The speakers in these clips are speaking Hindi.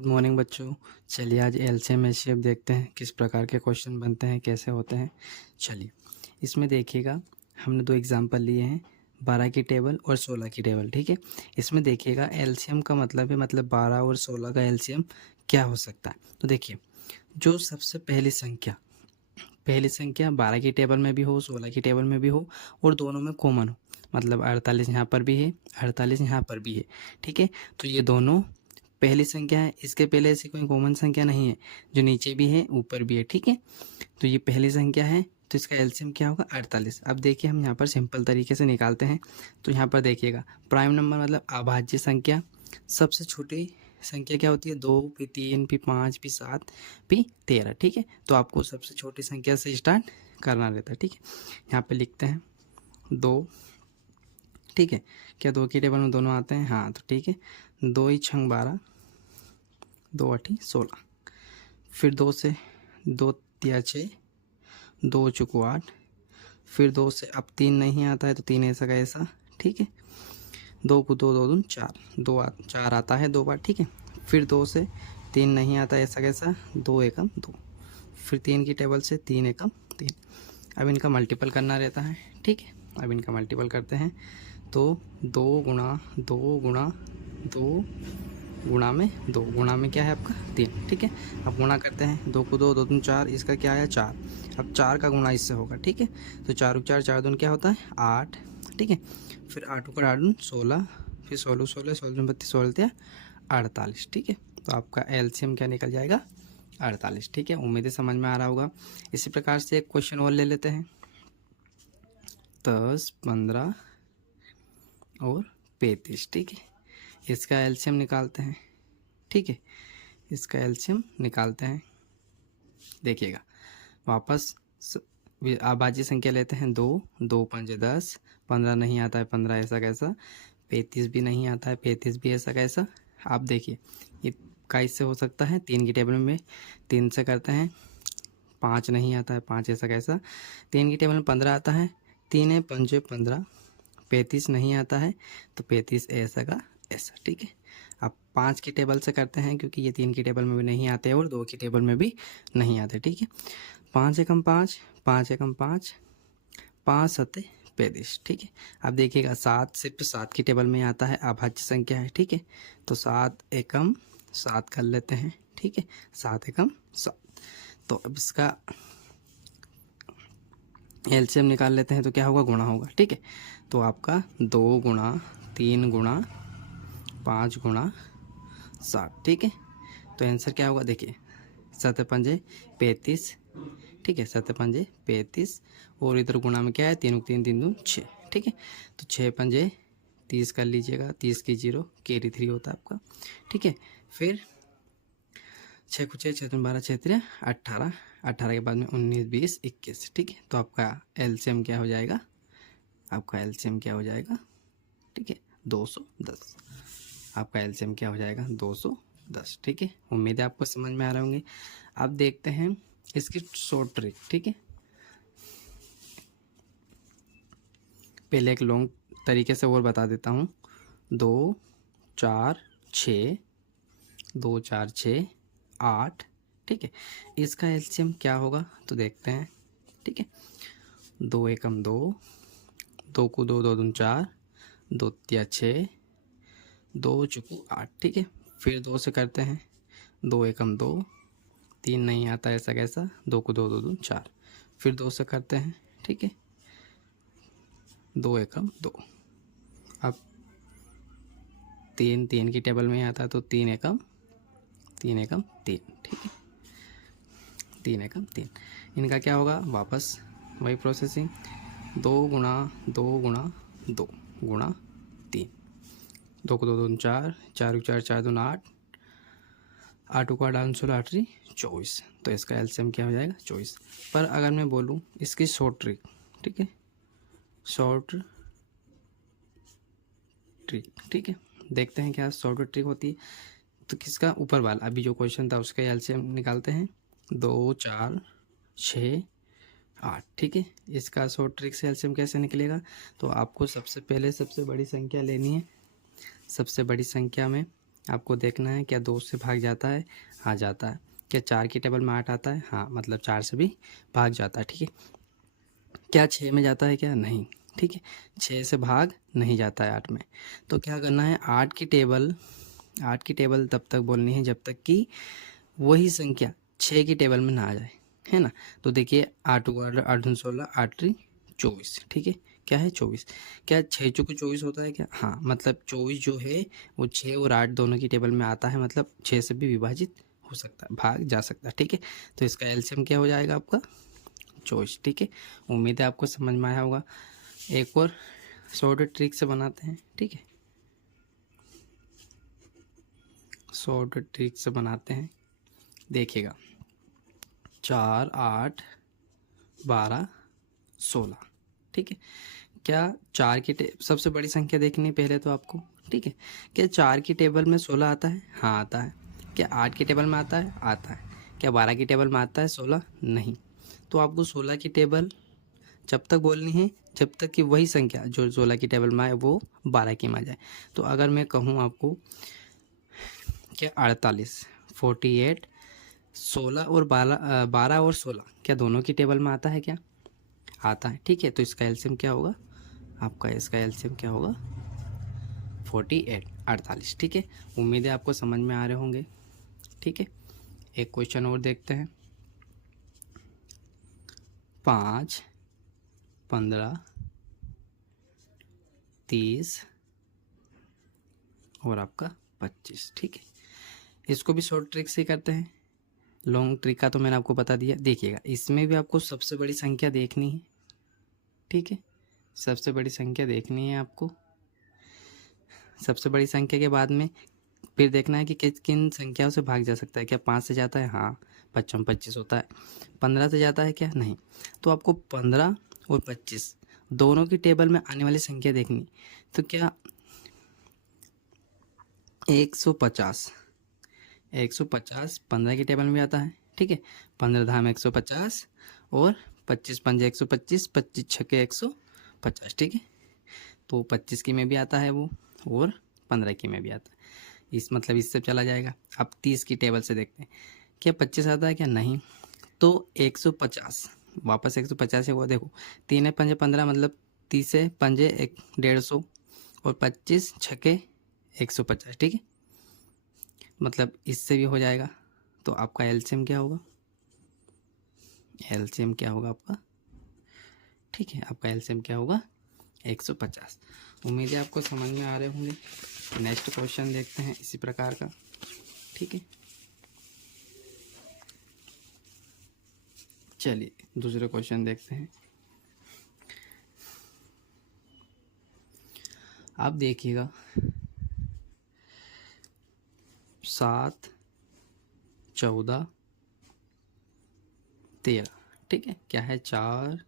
गुड मॉर्निंग बच्चों। चलिए आज एलसीएम एचसीएफ देखते हैं किस प्रकार के क्वेश्चन बनते हैं, कैसे होते हैं। चलिए इसमें देखिएगा, हमने दो एग्जांपल लिए हैं, 12 की टेबल और 16 की टेबल। ठीक है, इसमें देखिएगा एलसीएम का मतलब है, मतलब 12 और 16 का एलसीएम क्या हो सकता है। तो देखिए, जो सबसे पहली संख्या 12 की टेबल में भी हो, 16 की टेबल में भी हो और दोनों में कॉमन हो, मतलब 48 यहाँ पर भी है, 48 यहाँ पर भी है। ठीक है, तो ये दोनों पहली संख्या है, इसके पहले ऐसी कोई कॉमन संख्या नहीं है, जो नीचे भी है ऊपर भी है। ठीक है, तो ये पहली संख्या है, तो इसका एलसीएम क्या होगा 48। अब देखिए हम यहाँ पर सिंपल तरीके से निकालते हैं। तो यहाँ पर देखिएगा, प्राइम नंबर मतलब अभाज्य संख्या, सबसे छोटी संख्या क्या होती है, 2 फिर 3 फिर 5 फिर 7 फिर 13। ठीक है, तो आपको सबसे छोटी संख्या से स्टार्ट करना रहता है। ठीक है, यहाँ पे लिखते हैं 2। ठीक है, क्या 2 की टेबल में दोनों आते हैं? हाँ, तो ठीक है, 2 ही छंग 12, 2 8 16, फिर 2 से 2 तिया 6, 2 चुको 8, फिर 2 से अब 3 नहीं आता है तो 3 ऐसा का ऐसा। ठीक है, 2 को 2 2 दून 4, 4 आता है 2 बार। ठीक है, फिर 2 से 3 नहीं आता ऐसा कैसा, 2 एकम 2, फिर 3 की टेबल से 3 एकम 3। अब इनका मल्टीपल करना रहता है। ठीक है, अब इनका मल्टीपल करते हैं तो 2 गुणा 2 गुणा 2 गुणा में 2 गुणा में क्या है आपका 3। ठीक है, अब गुणा करते हैं, 2 को 2 2 दून 4, इसका क्या है 4। अब 4 का गुणा इससे होगा। ठीक है, तो 4 4 4 दून क्या होता है 8। ठीक है, फिर 8 को 8 दून 16, फिर 16 16 16 दून 32 16 48। ठीक है, तो आपका एलसीएम क्या निकल जाएगा 48। ठीक है, उम्मीद है समझ में आ रहा होगा। इसी प्रकार से एक क्वेश्चन और ले लेते हैं, 10 15 और 35। ठीक है, इसका एलसीएम निकालते हैं। ठीक है, इसका एलसीएम निकालते हैं। देखिएगा, वापस अभाज्य संख्या लेते हैं, 2 2 5 10, 15 नहीं आता है 15 ऐसा कैसा, 35 भी नहीं आता है 35 भी ऐसा कैसा। आप देखिए ये कैसे हो सकता है, 3 की टेबल में 3 से करते हैं, 5 नहीं आता है 5 ऐसा कैसा, 3 की टेबल में 15 आता है, 3 है 5 15, 35 नहीं आता है तो 35 ऐसा का ऐसा। ठीक है, अब 5 की टेबल से करते हैं, क्योंकि ये 3 की टेबल में भी नहीं आते और 2 की टेबल में भी नहीं आते। ठीक है, 5 एकम 5, 5 एकम 5, 5 7 35। ठीक है, अब देखिएगा 7 सिर्फ 7 की टेबल में आता है, अभाज्य संख्या है। ठीक है, तो 7 एकम 7 कर लेते हैं। ठीक है, 7 एकम 7। तो अब इसका एलसीएम निकाल लेते हैं, तो क्या होगा गुणा होगा। ठीक है, तो आपका 2 गुणा 3 गुणा 5 गुणा 7। ठीक है, तो आंसर क्या होगा, देखिए 7 पंजे 35। ठीक है, 7 पंजे 35 और इधर गुणा में क्या है, 3 3 3 दून 6। ठीक है, तो 6 पंजे 30 कर लीजिएगा, 30 की 0 कैरी 3 होता है आपका। ठीक है, फिर 6 को 6 6 दून 12 6 3 18, 18 के बाद में 19 20 21। ठीक है, तो आपका एलसीएम क्या हो जाएगा, आपका एलसीएम क्या हो जाएगा, ठीक है 210। आपका एलसीएम क्या हो जाएगा 210। ठीक है, उम्मीद है आपको समझ में आ रहे होंगे। अब देखते हैं इसकी शॉर्ट ट्रिक। ठीक है, पहले एक लॉन्ग तरीके से और बता देता हूँ, 2 4 6, 2 4 6 8। ठीक है, इसका एलसीएम क्या होगा तो देखते हैं। ठीक है, 2 एकम 2, 2 को 2 2 दून 4, 2 तिया 6, 2 चुकू 8। ठीक है, फिर 2 से करते हैं, 2 एकम 2, 3 नहीं आता ऐसा कैसा, 2 को 2 2 दून 4, फिर 2 से करते हैं। ठीक है, 2 एकम 2। अब 3 3 की टेबल में आता है तो 3 एकम 3। ठीक है, 3 एकम 3। इनका क्या होगा, वापस वही प्रोसेसिंग, 2 गुणा 2 गुणा 2 गुणा 3, 2 को 2 दून 4, 4 को 4 4 दून 8, 8 को 8 डाउन 16 8 24। तो इसका एलसीएम क्या हो जाएगा 24। पर अगर मैं बोलूँ इसकी शॉर्ट ट्रिक, ठीक है, शॉर्ट ट्रिक। ठीक है, देखते हैं क्या शॉर्ट ट्रिक होती है। तो किसका, ऊपर वाला अभी जो क्वेश्चन था उसका एलसीएम निकालते हैं, 2 4 6 8। ठीक है, इसका शॉर्ट ट्रिक से एलसीएम कैसे निकलेगा, तो आपको सबसे पहले सबसे बड़ी संख्या लेनी है, सबसे बड़ी संख्या में आपको देखना है क्या 2 से भाग जाता है, आ जाता है। क्या 4 की टेबल में 8 आता है, हाँ मतलब 4 से भी भाग जाता है, ठीक है। क्या 6 में जाता है, क्या नहीं, ठीक है, 6 से भाग नहीं जाता है 8 में। तो क्या करना है, 8 की टेबल तब तक बोलनी है जब तक कि वही संख्या 6 की टेबल में ना आ जाए, है ना। तो देखिए 8 8 8 16 8 3 24, ठीक है, क्या है 24। क्या 6 चौके 24 होता है क्या, हाँ मतलब 24 जो है वो 6 और 8 दोनों की टेबल में आता है, मतलब 6 से भी विभाजित हो सकता है, भाग जा सकता है, ठीक है। तो इसका एलसीएम क्या हो जाएगा आपका 24, ठीक है। उम्मीद है आपको समझ में आया होगा। एक और शॉर्ट ट्रिक से बनाते हैं, ठीक है, शॉर्ट ट्रिक से बनाते हैं। देखिएगा 4 8 12 16, ठीक है। क्या 4 की सबसे बड़ी संख्या देखनी है पहले तो आपको, ठीक है। क्या 4 की टेबल में 16 आता है, हाँ आता है। क्या 8 की टेबल में आता है, आता है। क्या 12 की टेबल में आता है 16, नहीं। तो आपको 16 की टेबल जब तक बोलनी है जब तक कि वही संख्या जो 16 की टेबल में आए वो 12 की में आ जाए। तो अगर मैं कहूँ आपको क्या 48 48 16 और 12 और 16 क्या दोनों की टेबल में आता है, क्या आता है, ठीक है। तो इसका एलसीएम क्या होगा आपका, इसका एलसीएम क्या होगा 48 48, ठीक है। उम्मीद है आपको समझ में आ रहे होंगे, ठीक है। एक क्वेश्चन और देखते हैं। 5 15 30 और आपका 25, ठीक है। इसको भी शॉर्ट ट्रिक से करते हैं, लॉन्ग ट्रिक का तो मैंने आपको बता दिया। देखिएगा इसमें भी आपको सबसे बड़ी संख्या देखनी है, ठीक है, सबसे बड़ी संख्या देखनी है आपको। सबसे बड़ी संख्या के बाद में फिर देखना है कि किन संख्याओं से भाग जा सकता है। क्या 5 से जाता है, हाँ 5 में 25 होता है। 15 से जाता है क्या, नहीं। तो आपको 15 और 25 दोनों की टेबल में आने वाली संख्या देखनी। तो क्या 150 15 की टेबल में भी आता है, ठीक है। 15 धाम 150 और 25 पंजे 125 25 छक्के 150, ठीक है। तो 25 की में भी आता है वो और 15 की में भी आता है। इस मतलब इससे चला जाएगा। अब 30 की टेबल से देखते हैं क्या 25 आता है, क्या नहीं। तो 150 वापस 150 है वो, देखो 3 है पंजे 15 मतलब 30 है पंजे 150 और 25 छक्के 150, ठीक है। मतलब इससे भी हो जाएगा। तो आपका एलसीएम क्या होगा, एलसीएम क्या होगा आपका, ठीक है, आपका एलसीएम क्या होगा 150। उम्मीद है आपको समझ में आ रहे होंगे। नेक्स्ट क्वेश्चन देखते हैं इसी प्रकार का, ठीक है। चलिए दूसरे क्वेश्चन देखते हैं। आप देखिएगा 7 14 13, ठीक है। क्या है 7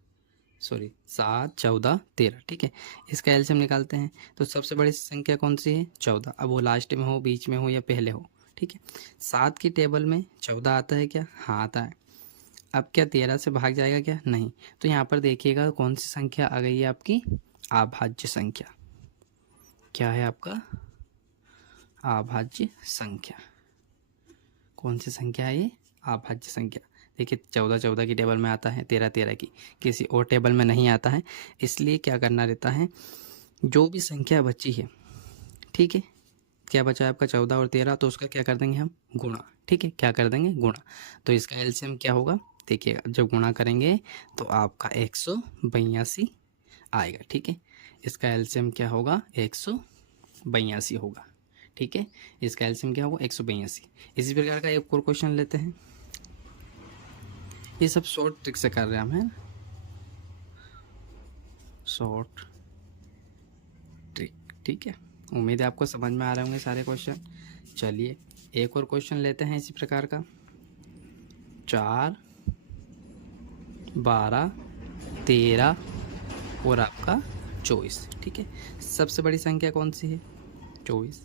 14 13, ठीक है। इसका एलसीएम निकालते हैं। तो सबसे बड़ी संख्या कौन सी है 14। अब वो लास्ट में हो, बीच में हो या पहले हो, ठीक है। 7 की टेबल में 14 आता है क्या, हाँ आता है। अब क्या 13 से भाग जाएगा, क्या नहीं। तो यहाँ पर देखिएगा कौन सी संख्या आ गई है आपकी, अभाज्य संख्या। क्या है आपका अभाज्य संख्या, कौन सी संख्या है ये, अभाज्य संख्या। देखिए 14 14 की टेबल में आता है, 13 13 की किसी और टेबल में नहीं आता है। इसलिए क्या करना रहता है, जो भी संख्या बची है, ठीक है, क्या बचा है आपका 14 और 13, तो उसका क्या कर देंगे हम गुणा, ठीक है, क्या कर देंगे गुणा। तो इसका एलसीएम क्या होगा, देखिएगा जब गुणा करेंगे तो आपका 182 आएगा, ठीक है। इसका एलसीएम क्या होगा 182 होगा, ठीक है। इसका एलसीएम क्या होगा 182। इसी प्रकार का एक और क्वेश्चन लेते हैं। ये सब शॉर्ट ट्रिक से कर रहे हैं हम, है शॉर्ट ट्रिक, ठीक है। उम्मीद है आपको समझ में आ रहे होंगे सारे क्वेश्चन। चलिए एक और क्वेश्चन लेते हैं इसी प्रकार का। 4 12 13 और आपका 24, ठीक है। सबसे बड़ी संख्या कौन सी है 24।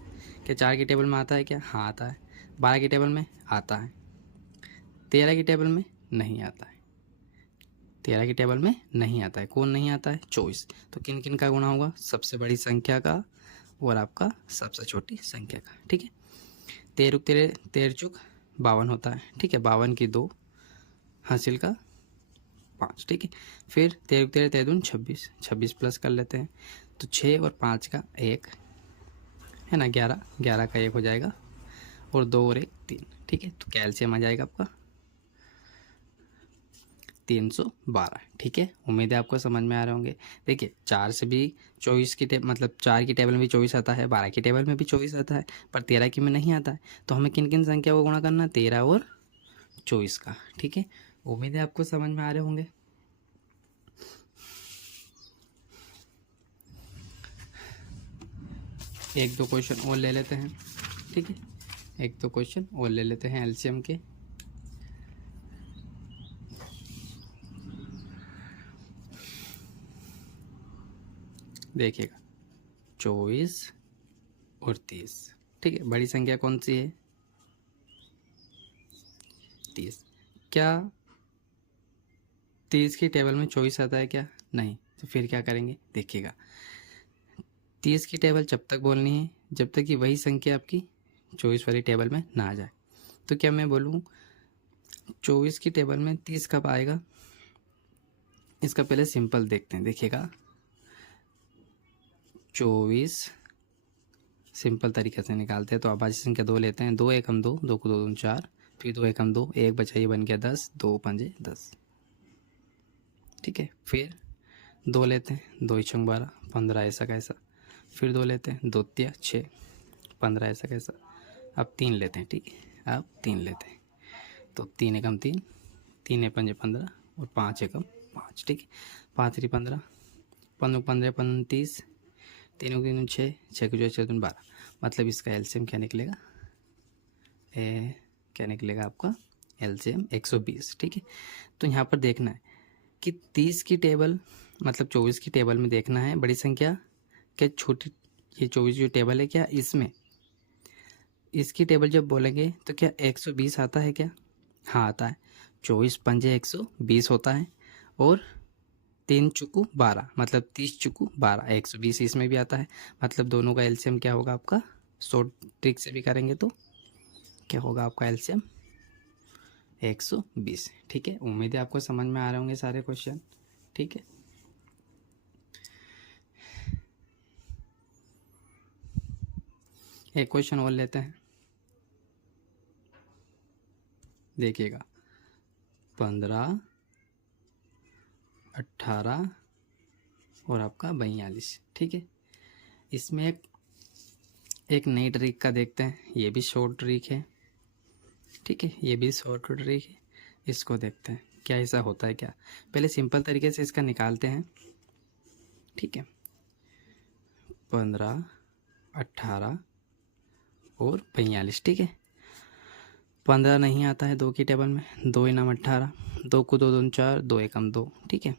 क्या 4 की टेबल में आता है, क्या हाँ आता है। 12 की टेबल में आता है। 13 की टेबल में नहीं आता है। 13 की टेबल में नहीं आता है, कौन नहीं आता है 24। तो किन किन का गुणा होगा, सबसे बड़ी संख्या का और आपका सबसे छोटी संख्या का, ठीक है। 13 13 13 चुक 52 होता है, ठीक है। 52 की 2, हासिल का 5, ठीक है। फिर 13 13 13 दूनी 26, 26 प्लस कर लेते हैं तो 6 और 5 का 1 है ना, 11, 11 का 1 हो जाएगा और 2 और 1 3, ठीक है। तो कैल्शियम आ जाएगा आपका 312, ठीक है। उम्मीद है आपको समझ में आ रहे होंगे। देखिए 4 से भी 24 की मतलब 4 की टेबल में भी 24 आता है, 12 की टेबल में भी 24 आता है, पर 13 की में नहीं आता है। तो हमें किन किन संख्या को गुणा करना, 13 और 24 का, ठीक है। उम्मीद है आपको समझ में आ रहे होंगे। एक दो क्वेश्चन और ले लेते हैं, ठीक है। एक दो क्वेश्चन और ले लेते हैं एलसीएम के। देखिएगा 24 और 30, ठीक है। बड़ी संख्या कौन सी है, 30। क्या 30 की टेबल में 24 आता है क्या, नहीं। तो फिर क्या करेंगे, देखिएगा 30 की टेबल जब तक बोलनी है जब तक कि वही संख्या आपकी 24 वाली टेबल में ना आ जाए। तो क्या मैं बोलूँ 24 की टेबल में 30 कब आएगा, इसका पहले सिंपल देखते हैं। देखिएगा 24 सिंपल तरीके से निकालते हैं तो आभाज्य संख्या 2 लेते हैं, 2 एकम 2, 2 को 2 दूनी 4, फिर 2 एकम 2, 1 बचा ये बन गया 10, 2 पंजे 10, ठीक है। फिर 2 लेते हैं, 2 छंग 12, 15 ऐसा कैसा। फिर 2 लेते हैं, 2 तिया 6, 15 ऐसा कैसा। अब 3 लेते हैं, ठीक है। अब 3 लेते हैं तो 3 एकम 3, 3 पंजे 15 और 5 एकम 5, ठीक है। 5 3 15, 15 15 30, 3 3 6, 6 को 6 12, मतलब इसका एलसीएम क्या निकलेगा, क्या निकलेगा आपका एलसीएम 120, ठीक है। तो यहाँ पर देखना है कि 30 की टेबल मतलब 24 की टेबल में देखना है बड़ी संख्या क्या छोटी, ये 24 जो टेबल है क्या इसमें इसकी टेबल जब बोलेंगे तो क्या 120 आता है क्या, हाँ आता है। 24 पंजे 120 होता है और 3 चुकू 12 मतलब 30 चुकू 12, 120 इसमें भी आता है। मतलब दोनों का एलसीएम क्या होगा आपका, शॉर्ट ट्रिक से भी करेंगे तो क्या होगा आपका एलसीएम 120, ठीक है। उम्मीद है आपको समझ में आ रहे होंगे सारे क्वेश्चन, ठीक है। एक क्वेश्चन और लेते हैं। देखिएगा 15, 18 और आपका 42, ठीक है। इसमें एक नई ट्रिक का देखते हैं, ये भी शॉर्ट ट्रिक है, ठीक है। ये भी शॉर्ट ट्रिक है, इसको देखते हैं क्या ऐसा होता है क्या। पहले सिंपल तरीके से इसका निकालते हैं, ठीक है। 15, 18 और 42, ठीक है। 15 नहीं आता है 2 की टेबल में, 2 इनाम 18, 2 को 2 दूनी 4, 2 एकम 2, ठीक है।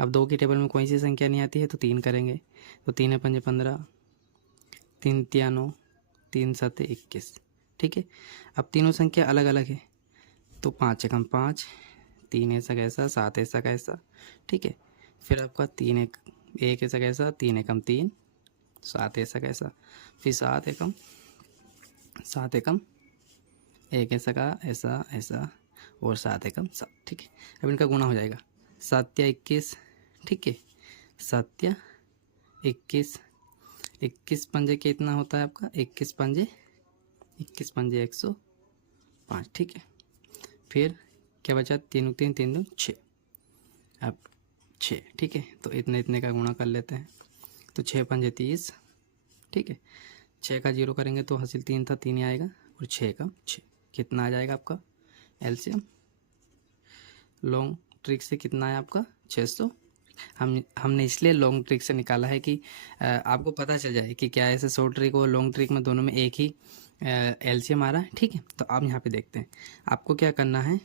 अब 2 की टेबल में कोई सी संख्या नहीं आती है तो 3 करेंगे, तो 3 पंजे 15, 3 तिया 9, 3 सते 21, ठीक है। अब तीनों संख्या अलग अलग है तो 5 एकम 5, 3 ऐसा कैसा, 7 ऐसा कैसा, ठीक है। फिर आपका 3 एक ऐसा कैसा, 3 एकम 3, 7 ऐसा कैसा, फिर 7 एकम 1 ऐसा का ऐसा ऐसा और 7 एकम 7, ठीक है। अब इनका गुणा हो जाएगा, 7 या 21, ठीक है। 7 या 21, 21 पंजे कितना होता है आपका, 21 पंजे 105, ठीक है। फिर क्या बचा, 3 3 3 2 6, अब 6, ठीक है। तो इतने इतने का गुणा कर लेते हैं तो 6 पंजे 30, ठीक है। 6 का 0 करेंगे तो हासिल 3 था, 3 ही आएगा और 6 का 6, कितना आ जाएगा आपका एलसीएम लॉन्ग ट्रिक से कितना है आपका 600। हमने इसलिए लॉन्ग ट्रिक से निकाला है कि आपको पता चल जाए कि क्या ऐसे शॉर्ट ट्रिक और लॉन्ग ट्रिक में दोनों में एक ही एलसीएम आ रहा है, ठीक है। तो आप यहाँ पे देखते हैं आपको क्या करना है,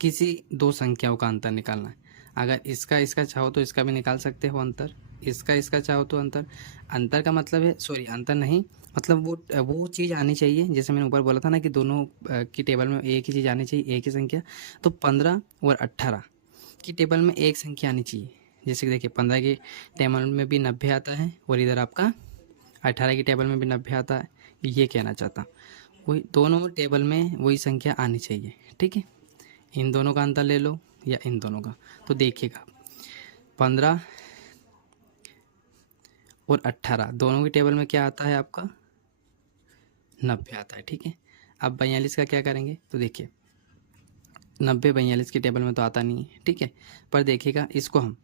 किसी दो संख्याओं का अंतर निकालना है। अगर इसका इसका चाहो तो इसका भी निकाल सकते हो अंतर, इसका इसका चाहो तो अंतर। अंतर का मतलब है, सॉरी अंतर नहीं, मतलब वो चीज़ आनी चाहिए जैसे मैंने ऊपर बोला था ना कि दोनों की टेबल में एक ही चीज़ आनी चाहिए, एक ही संख्या। तो 15 और 18 की टेबल में एक संख्या आनी चाहिए। जैसे कि देखिए 15 की टेबल में भी 90 आता है और इधर आपका 18 की टेबल में भी 90 आता है, ये कहना चाहता हूँ। वही दोनों टेबल में वही संख्या आनी चाहिए, ठीक है। इन दोनों का अंतर ले लो या इन दोनों का, तो देखिएगा 15 और 18 दोनों की टेबल में क्या आता है आपका, 90 आता है, ठीक है। अब 42 का क्या करेंगे, तो देखिए 90 42 की टेबल में तो आता नहीं है, ठीक है। पर देखिएगा इसको हम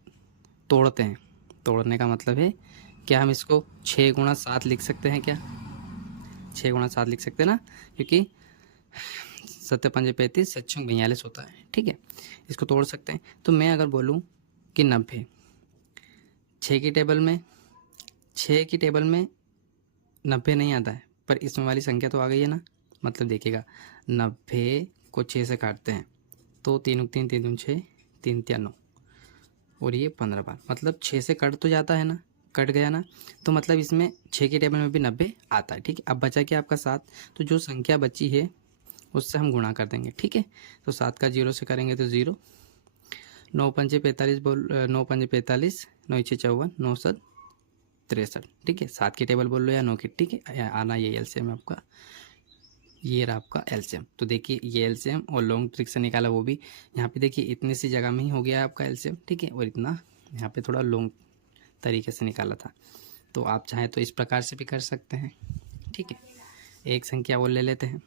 तोड़ते हैं, तोड़ने का मतलब है क्या, हम इसको 6 गुणा 7 लिख सकते हैं क्या, 6 गुणा 7 लिख सकते हैं ना, क्योंकि 7 पंजे 35 7 छंग 42 होता है, ठीक है। इसको तोड़ सकते हैं। तो मैं अगर बोलूँ कि 90 6 की टेबल में, 6 की टेबल में 90 नहीं आता है, पर इसमें वाली संख्या तो आ गई है ना। मतलब देखिएगा 90 को 6 से काटते हैं तो 3 3 3 6 3 3 9 और ये 15 बार, मतलब 6 से कट तो जाता है ना, कट गया ना, तो मतलब इसमें 6 की टेबल में भी 90 आता है, ठीक है। अब बचा क्या आपका 7, तो जो संख्या बची है उससे हम गुणा कर देंगे, ठीक है। तो 7 का 0 से करेंगे तो 0, 9 पंजे 45 बोल 9 पंजे 45, 9 6 54, 9 7 63, ठीक है। 7 की टेबल बोल लो या 9 की, ठीक है। आना ये एलसीएम आपका, ये रहा आपका एलसीएम। तो देखिए ये एलसीएम और लॉन्ग ट्रिक से निकाला वो भी, यहाँ पे देखिए इतनी सी जगह में ही हो गया है आपका एलसीएम, ठीक है। और इतना यहाँ पे थोड़ा लॉन्ग तरीके से निकाला था। तो आप चाहें तो इस प्रकार से भी कर सकते हैं, ठीक है। एक संख्या और ले लेते हैं,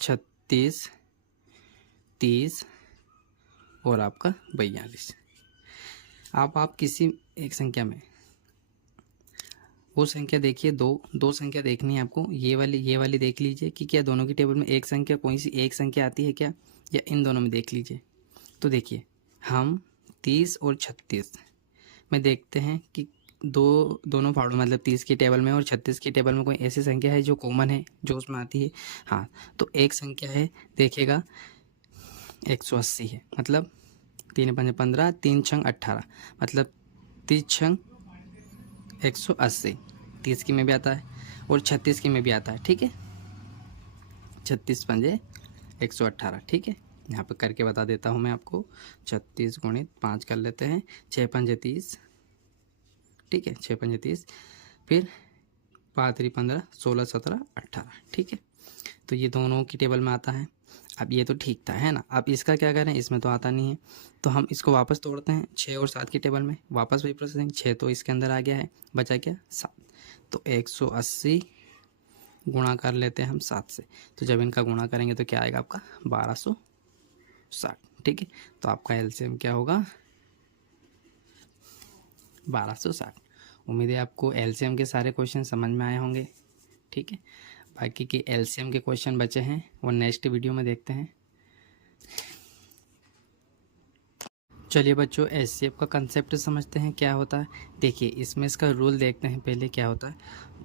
36 30 और आपका 42। आप किसी एक संख्या में वो संख्या देखिए, दो संख्या देखनी है आपको, ये वाली देख लीजिए कि क्या दोनों की टेबल में एक संख्या, कोई सी एक संख्या आती है क्या, या इन दोनों में देख लीजिए। तो देखिए हम 30 और 36 में देखते हैं कि दोनों फाड़ों, मतलब 30 की टेबल में और 36 की टेबल में कोई ऐसी संख्या है जो कॉमन है, जो उसमें आती है। हाँ, तो एक संख्या है, देखिएगा 180 है, मतलब 3 पंजे 15, 3 छंग 18, मतलब 30 छंग 180, 30 की में भी आता है और 36 की में भी आता है, ठीक है। 36 पंजे 118, ठीक है। यहाँ पे करके बता देता हूँ मैं आपको, 36 गुणित 5 कर लेते हैं, 6 पंजे 30, ठीक है, 6 पंजे 30, फिर 5 3 15, 16 17 18, ठीक है। तो ये दोनों की टेबल में आता है। अब ये तो ठीक था, है ना। अब इसका क्या करें, इसमें तो आता नहीं है, तो हम इसको वापस तोड़ते हैं 6 और 7 की टेबल में, वापस वही प्रोसेसिंग, 6 तो इसके अंदर आ गया है, बचा क्या 7, तो 180 गुणा कर लेते हैं हम 7 से। तो जब इनका गुणा करेंगे तो क्या आएगा आपका 1260, ठीक है। तो आपका एलसीएम क्या होगा 1260। उम्मीद है आपको एलसीएम के सारे क्वेश्चन समझ में आए होंगे, ठीक है। बाकी के एलसीएम के क्वेश्चन बचे हैं वो नेक्स्ट वीडियो में देखते हैं। चलिए बच्चों, एचसीएफ का कंसेप्ट समझते हैं क्या होता है। देखिए इसमें इसका रूल देखते हैं पहले क्या होता है।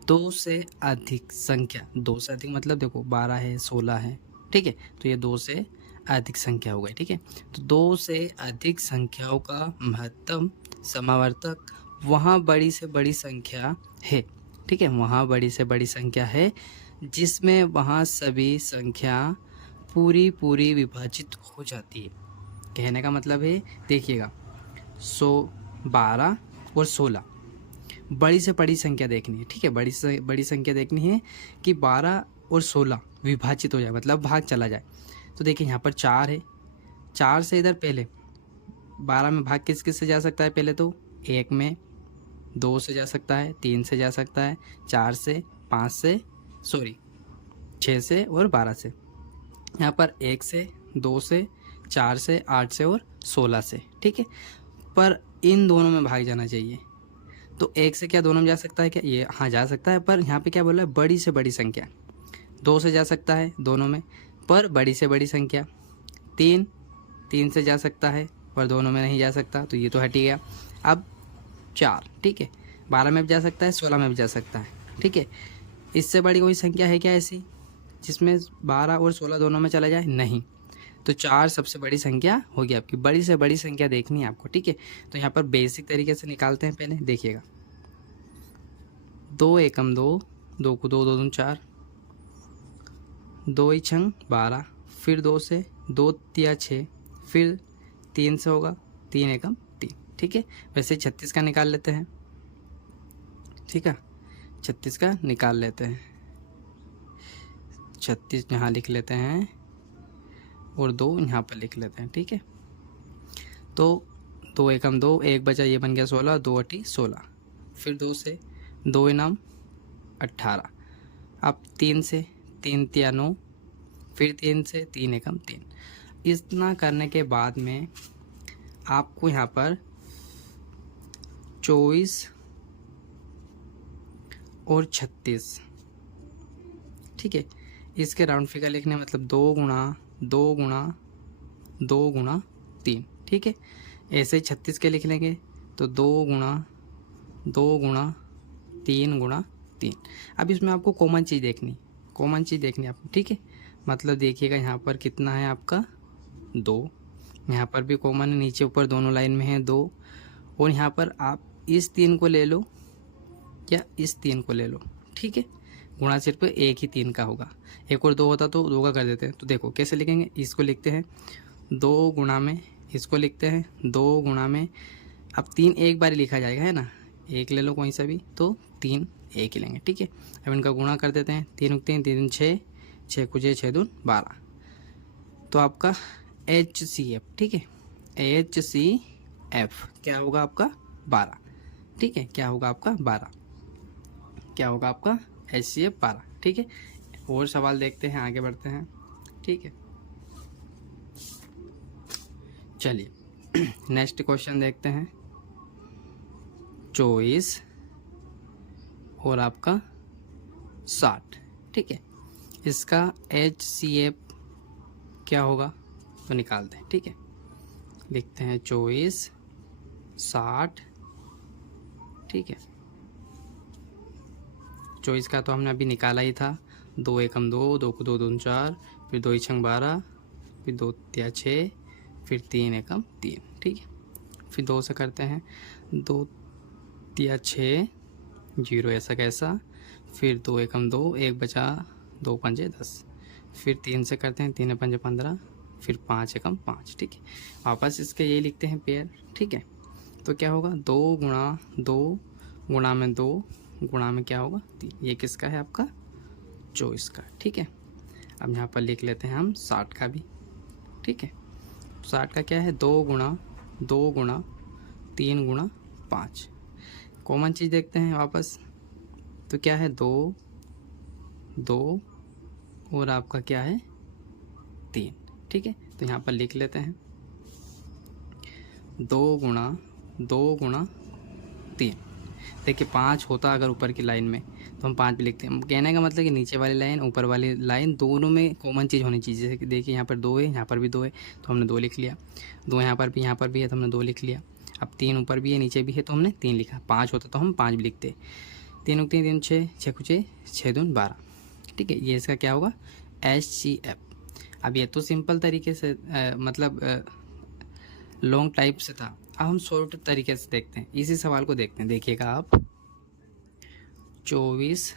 2 से अधिक संख्या, 2 से अधिक मतलब देखो 12 है 16 है, ठीक है, तो ये 2 से अधिक संख्या हो गई, ठीक है। तो 2 से अधिक संख्याओं का महत्तम समावर्तक वहाँ बड़ी से बड़ी संख्या है, ठीक है, वहाँ बड़ी से बड़ी संख्या है जिसमें वहाँ सभी संख्या पूरी विभाजित हो जाती है। कहने का मतलब है, देखिएगा 12 और 16 बड़ी से बड़ी संख्या देखनी है, ठीक है, बड़ी से बड़ी संख्या देखनी है कि 12 और 16 विभाजित हो जाए, मतलब भाग चला जाए। तो देखिए यहाँ पर 4 है, 4 से इधर पहले 12 में भाग किस किस से जा सकता है, पहले तो 1 में, 2 से जा सकता है, 3 से जा सकता है, 4 से, 5 से, 6 से और 12 से। यहाँ पर 1 से, 2 से, 4 से, 8 से और 16 से, ठीक है। पर इन दोनों में भाग जाना चाहिए। तो 1 से क्या दोनों में जा सकता है क्या, ये हाँ जा सकता है, पर यहाँ पे क्या बोला है, बड़ी से बड़ी संख्या। 2 से जा सकता है दोनों में, पर बड़ी से बड़ी संख्या। 3 से जा सकता है पर दोनों में नहीं जा सकता, तो ये तो हट ही गया। अब 4, ठीक है, 12 में भी जा सकता है, 16 में भी जा सकता है, ठीक है। इससे बड़ी कोई संख्या है क्या ऐसी जिसमें 12 और 16 दोनों में चला जाए, नहीं। तो 4 सबसे बड़ी संख्या होगी आपकी, बड़ी से बड़ी संख्या देखनी है आपको, ठीक है। तो यहाँ पर बेसिक तरीके से निकालते हैं पहले, देखिएगा 2 एकम 2, 2 को 2 2 दूनी 4, 2 छंग 12, फिर 2 से, 2 तिया 6, फिर 3 से होगा, 3 एकम 3, ठीक है। वैसे 36 का निकाल लेते हैं, ठीक है। 36 का निकाल लेते हैं, 36 यहाँ लिख लेते हैं और 2 यहाँ पर लिख लेते हैं, ठीक है। तो 2 एकम 2, 1 बचा, ये बन गया 16, 2 अठी 16, फिर 2 से 2 इनाम 18, अब 3 से 3 तिया 9, फिर 3 से 3 एकम 3। इतना करने के बाद में आपको यहाँ पर 24 और 36, ठीक है, इसके राउंड फिगर लिखने मतलब 2 गुणा 2 गुणा 2 गुणा 3, ठीक है। ऐसे ही 36 के लिख लेंगे तो 2 गुणा 2 गुणा 3 गुणा 3। अब इसमें आपको कॉमन चीज़ देखनी आपको, ठीक है। मतलब देखिएगा यहाँ पर कितना है आपका 2, यहाँ पर भी कॉमन है, नीचे ऊपर दोनों लाइन में है 2, और यहाँ पर आप इस 3 को ले लो या इस 3 को ले लो, ठीक है। गुणा सिर्फ एक ही 3 का होगा, एक और 2 होता तो 2 का कर देते हैं। तो देखो कैसे लिखेंगे, इसको लिखते हैं 2 गुणा में, इसको लिखते हैं 2 गुणा में, अब 3 एक बार लिखा जाएगा, है ना, एक ले लो कोई सा भी, तो 3 एक ही लेंगे, ठीक है। अब इनका गुणा कर देते हैं, 3 3 3 6, 6 को 6 2 12, तो आपका HCF, ठीक है, HCF क्या होगा आपका 12, ठीक है, क्या होगा आपका 12, क्या होगा आपका HCF 12, ठीक है। और सवाल देखते हैं, आगे बढ़ते हैं, ठीक है। चलिए नेक्स्ट क्वेश्चन देखते हैं। 24 और आपका 60, ठीक है, इसका HCF क्या होगा तो निकालते हैं, ठीक है। लिखते हैं 24 60, ठीक है। 24 का तो हमने अभी निकाला ही था, 2 एकम 2, 2 को 2 2 4, फिर 2 छंग 12, फिर 2 तिया 6, फिर 3 एकम 3, ठीक है। फिर 2 से करते हैं, 2 तिया 6, 0 ऐसा कैसा, फिर 2 एकम 2, 1 बचा, 2 पंजे 10, फिर 3 से करते हैं, 3 पंजे 15, फिर 5 एकम 5, ठीक है। वापस इसके ये लिखते हैं पेयर, ठीक है। तो क्या होगा 2 गुणा 2 गुणा में 2 गुणा में क्या होगा 3, ये किसका है आपका 24 का, ठीक है। अब यहाँ पर लिख लेते हैं हम 60 का भी, ठीक है। 60 का क्या है 2 गुणा 3 गुणा 5। कॉमन चीज़ देखते हैं वापस, तो क्या है 2 2 और आपका क्या है 3, ठीक है। तो यहाँ पर लिख लेते हैं 2 गुणा 3। देखिए 5 होता अगर ऊपर की लाइन में तो हम 5 भी लिखते हैं। कहने का मतलब कि नीचे वाली लाइन ऊपर वाली लाइन दोनों में कॉमन चीज़ होनी चाहिए। जैसे कि देखिए यहाँ पर 2 है, यहाँ पर भी 2 है तो हमने 2 लिख लिया, 2 यहाँ पर भी है तो हमने 2 लिख लिया। अब 3 ऊपर भी है नीचे भी है तो हमने 3 लिखा। 5 होता तो हम 5 भी लिखते। 3 3 6 6 6 6 2 12, ठीक है। ये इसका क्या होगा HCF। अब ये तो सिंपल तरीके से मतलब लॉन्ग टाइप से था। अब हम शॉर्ट तरीके से देखते हैं, इसी सवाल को देखते हैं। देखिएगा आप 24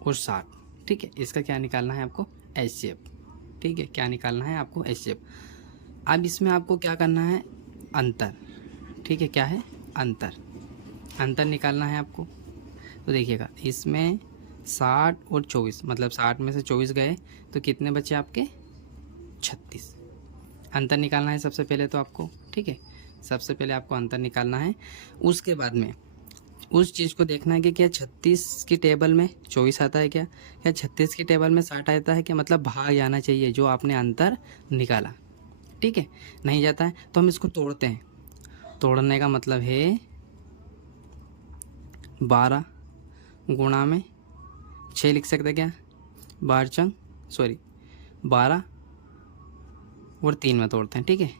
और 60, ठीक है। इसका क्या निकालना है आपको HCF, ठीक है। क्या निकालना है आपको HCF। अब इसमें आपको क्या करना है अंतर, ठीक है। क्या है अंतर निकालना है आपको। तो देखिएगा इसमें 60 और 24 मतलब 60 में से 24 गए तो कितने बचे आपके 36। अंतर निकालना है सबसे पहले तो आपको, ठीक है। सबसे पहले आपको अंतर निकालना है। उसके बाद में उस चीज़ को देखना है कि क्या 36 की टेबल में 24 आता है, क्या 36 की टेबल में 60 आता है, क्या मतलब भाग जाना चाहिए जो आपने अंतर निकाला, ठीक है। नहीं जाता है तो हम इसको तोड़ते हैं। तोड़ने का मतलब है 12 गुणा में 6 लिख सकते क्या 12 और 3 में तोड़ते हैं, ठीक है।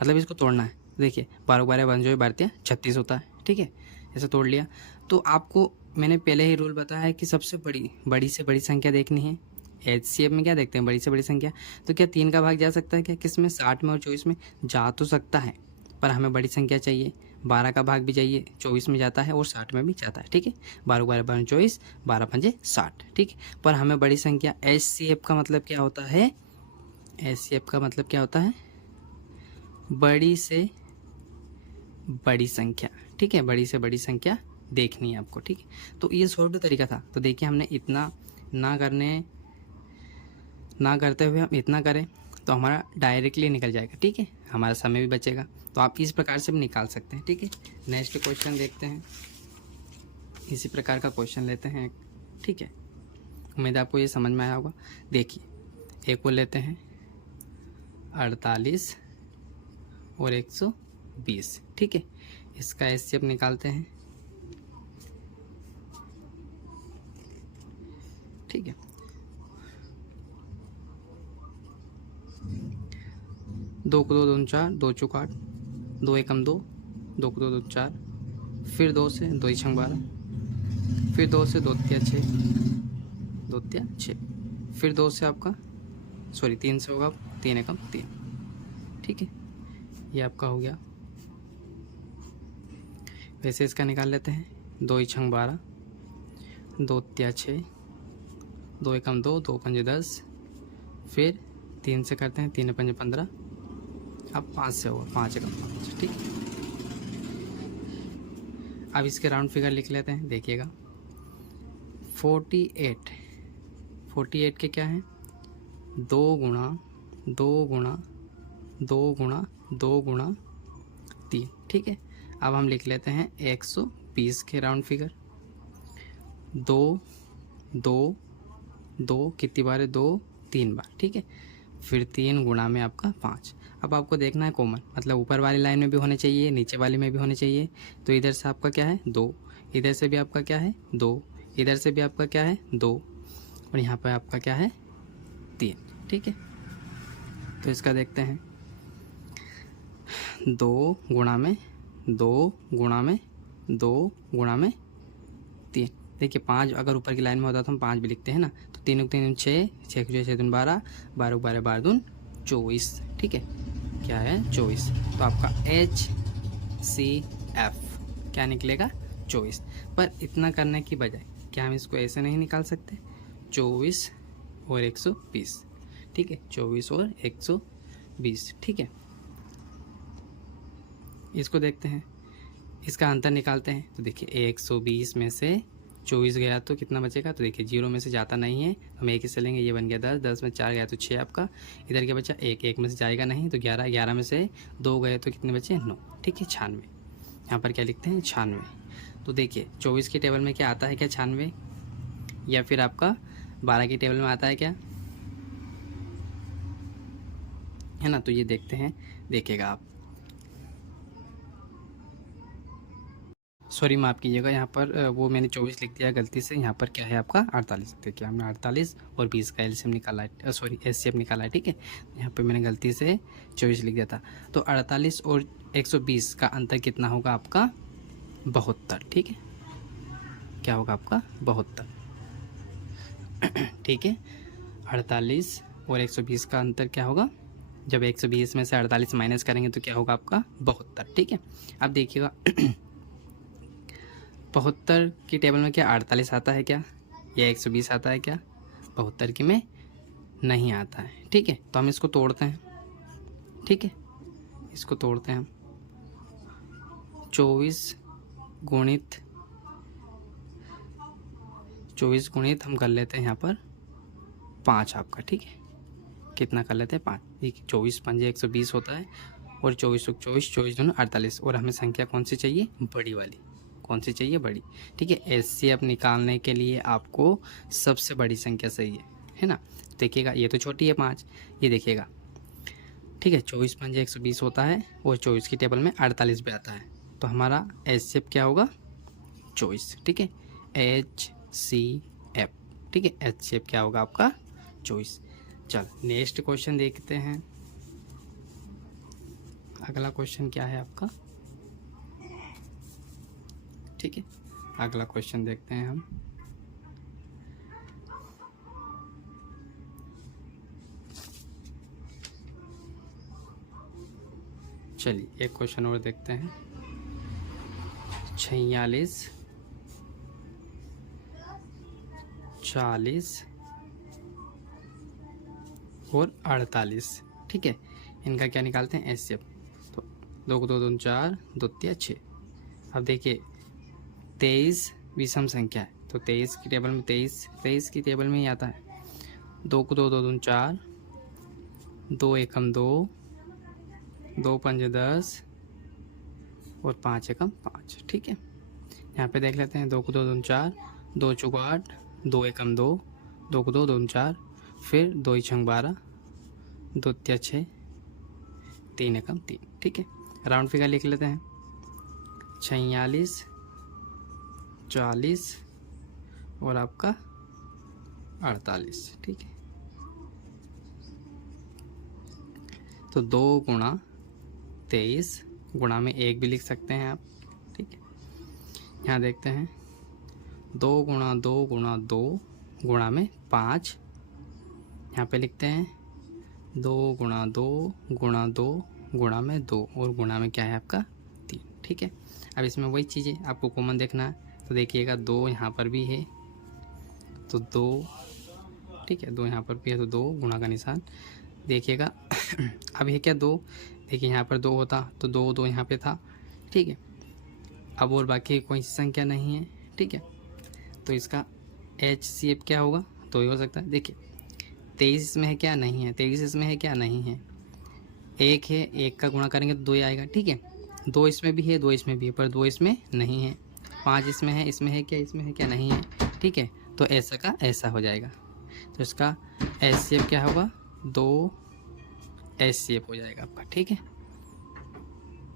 मतलब इसको तोड़ना है। देखिए 12 12 बन जो 12 36 होता है, ठीक है। ऐसे तोड़ लिया। तो आपको मैंने पहले ही रूल बताया है कि सबसे बड़ी से बड़ी संख्या देखनी है। HCF में क्या देखते हैं बड़ी से बड़ी संख्या। तो क्या 3 का भाग जा सकता है क्या किस में 60 में और 24 में जा तो सकता है, पर हमें बड़ी संख्या चाहिए। 12 का भाग भी चाहिए, 24 में जाता है और 60 में भी जाता है, ठीक है। 12 12 12 24, 12 पंजे 60, ठीक है। पर हमें बड़ी संख्या HCF का मतलब क्या होता है, HCF का मतलब क्या होता है बड़ी से बड़ी संख्या, ठीक है। बड़ी से बड़ी संख्या देखनी है आपको, ठीक है। तो ये सॉल्व तरीका था। तो देखिए हमने इतना ना करते हुए हम इतना करें तो हमारा डायरेक्टली निकल जाएगा, ठीक है, हमारा समय भी बचेगा। तो आप इस प्रकार से भी निकाल सकते हैं, ठीक है। नेक्स्ट क्वेश्चन देखते हैं, इसी प्रकार का क्वेश्चन लेते हैं, ठीक है। उम्मीद आपको ये समझ में आया होगा। देखिए एक को लेते हैं 48 और 120, ठीक है। इसका एचसीएफ निकालते हैं, ठीक है। 2 को 2 दूनी 4, 2 चौक 8, 2 एकम 2, 2 को 2 दूनी 4, फिर 2 से 2 छंग 12, फिर 2 से 2 तिया 6, 2 तिया 6, फिर 2 से आपका 3 से होगा 3 एकम 3, ठीक है। ये आपका हो गया। वैसे इसका निकाल लेते हैं। 2 छंग 12, 2 तिया 6, 2 एकम 2, 2 पंजे 10, फिर 3 से करते हैं, 3 पंजे 15, अब 5 से होगा 5 एकम 5, ठीक। अब इसके राउंड फिगर लिख लेते हैं। देखिएगा 48 के क्या हैं, 2 गुणा 2 गुणा 2 गुणा 2 गुणा 3, ठीक है। अब हम लिख लेते हैं 120 के राउंड फिगर। 2 2 2 कितनी बार है, 2 3 बार, ठीक है। फिर 3 गुणा में आपका 5। अब आपको देखना है कॉमन, मतलब ऊपर वाली लाइन में भी होने चाहिए, नीचे वाली में भी होने चाहिए। तो इधर से आपका क्या है 2, इधर से भी आपका क्या है 2, इधर से भी आपका क्या है 2, और यहाँ पर आपका क्या है 3, ठीक है। तो इसका देखते हैं 2 गुणा में 2 गुणा में 2 गुणा में 3। देखिए 5 अगर ऊपर की लाइन में होता तो हम 5 भी लिखते हैं ना। तो 3 3 6, 6 6 दून 12, 12 12 12 दून 24, ठीक है। क्या है 24। तो आपका HCF क्या निकलेगा 24। पर इतना करने की बजाय क्या हम इसको ऐसे नहीं निकाल सकते, 24 और 120, ठीक है, 24 और 120, ठीक है। इसको देखते हैं, इसका अंतर निकालते हैं। तो देखिए 120 में से 24 गया तो कितना बचेगा, तो देखिए 0 में से जाता नहीं है, हम 1 से लेंगे, ये बन गया 10, 10 में 4 गया तो 6 आपका। इधर क्या बचा 1, 1 में से जाएगा नहीं तो 11, 11 में से 2 गए तो कितने बचे 9, ठीक है। 96, यहाँ पर क्या लिखते हैं 96। तो देखिए 24 की टेबल में क्या आता है, क्या 96, या फिर आपका 12 की टेबल में आता है क्या, है ना। तो ये देखते हैं, देखिएगा आप, सॉरी माफ़ कीजिएगा, यहाँ पर वो मैंने 24 लिख दिया गलती से, यहाँ पर क्या है आपका 48। देखिए हमने 48 और 20 का एलसीएम निकाला है, सॉरी एचसीएफ निकाला है, ठीक है। यहाँ पर मैंने गलती से 24 लिख दिया था। तो 48 और 120 का अंतर कितना होगा आपका 72, ठीक है। क्या होगा आपका 72, ठीक है। 48 और 120 का अंतर क्या होगा, जब 120 में से 48 माइनस करेंगे तो क्या होगा आपका 72, ठीक है। अब देखिएगा 72 की टेबल में क्या 48 आता है क्या, या 120 आता है क्या, 72 की में नहीं आता है, ठीक है। तो हम इसको तोड़ते हैं, ठीक है, इसको तोड़ते हैं हम। 24 गुणित हम कर लेते हैं यहाँ पर 5 आपका, ठीक है। कितना कर लेते हैं 5, ठीक। 24 पंजे 120 होता है, और 24 24 24 दोनों 48, और हमें संख्या कौन सी चाहिए, बड़ी वाली, कौन सी चाहिए, बड़ी, ठीक है। एचसीएफ निकालने के लिए आपको सबसे बड़ी संख्या चाहिए, है ना। देखिएगा ये तो छोटी है 5, ये देखिएगा, ठीक है। 24 पंजे 120 होता है, और 24 की टेबल में 48 पे आता है, तो हमारा एचसीएफ क्या होगा 24, ठीक है। HCF, ठीक है, HCF क्या होगा आपका 24। चल नेक्स्ट क्वेश्चन देखते हैं। अगला क्वेश्चन क्या है आपका, ठीक है। अगला क्वेश्चन देखते हैं हम। चलिए एक क्वेश्चन और देखते हैं। 46 40 और 48, ठीक है। इनका क्या निकालते हैं एचसीएफ। तो 2 को 2 दूनी 4, 2 तिया 6। अब देखिए 23 विषम संख्या है, तो 23 की टेबल में 23 की टेबल में ही आता है। 2 को 2 2 दूनी 4, 2 एकम 2, 2 पंजे 10 और 5 एकम 5। ठीक है, यहाँ पे देख लेते हैं। 2 को 2 दूनी 4, 2 चौको 8, 2 एकम 2, 2 को 2 दूनी 4, फिर 2 छंग 12, 2 तिया 6, 3 एकम 3। ठीक है, राउंड फिगर लिख लेते हैं। 46, 40 और आपका 48। ठीक है, तो 2 गुणा 23 गुणा में 1 भी लिख सकते हैं आप। ठीक है, यहाँ देखते हैं। 2 गुणा 2 गुणा 2 गुणा में 5, यहाँ पे लिखते हैं 2 गुणा 2 गुणा 2 गुणा में 2 और गुणा में क्या है आपका 3। ठीक है, अब इसमें वही चीज़ें आपको कॉमन देखना है, तो देखिएगा 2 यहाँ पर भी है तो 2, ठीक है, 2 यहाँ पर भी है तो 2 गुणा का निशान देखिएगा। अब ये क्या 2, देखिए यहाँ पर 2 होता तो 2 2 यहाँ पे था। ठीक है, अब और बाकी कोई संख्या नहीं है। ठीक है, तो इसका HCF क्या होगा, तो ही हो सकता है। देखिए 23 इसमें है क्या, नहीं है। 23 इसमें है क्या, नहीं है। 1 है, 1 का गुणा करेंगे तो 2 ही आएगा। ठीक है, 2 इसमें भी है, 2 इसमें भी है, पर 2 इसमें नहीं है। 5 इसमें है क्या, इसमें है क्या, नहीं है। ठीक है, तो ऐसा का ऐसा हो जाएगा, तो इसका HCF क्या होगा, 2 HCF हो जाएगा आपका। ठीक है।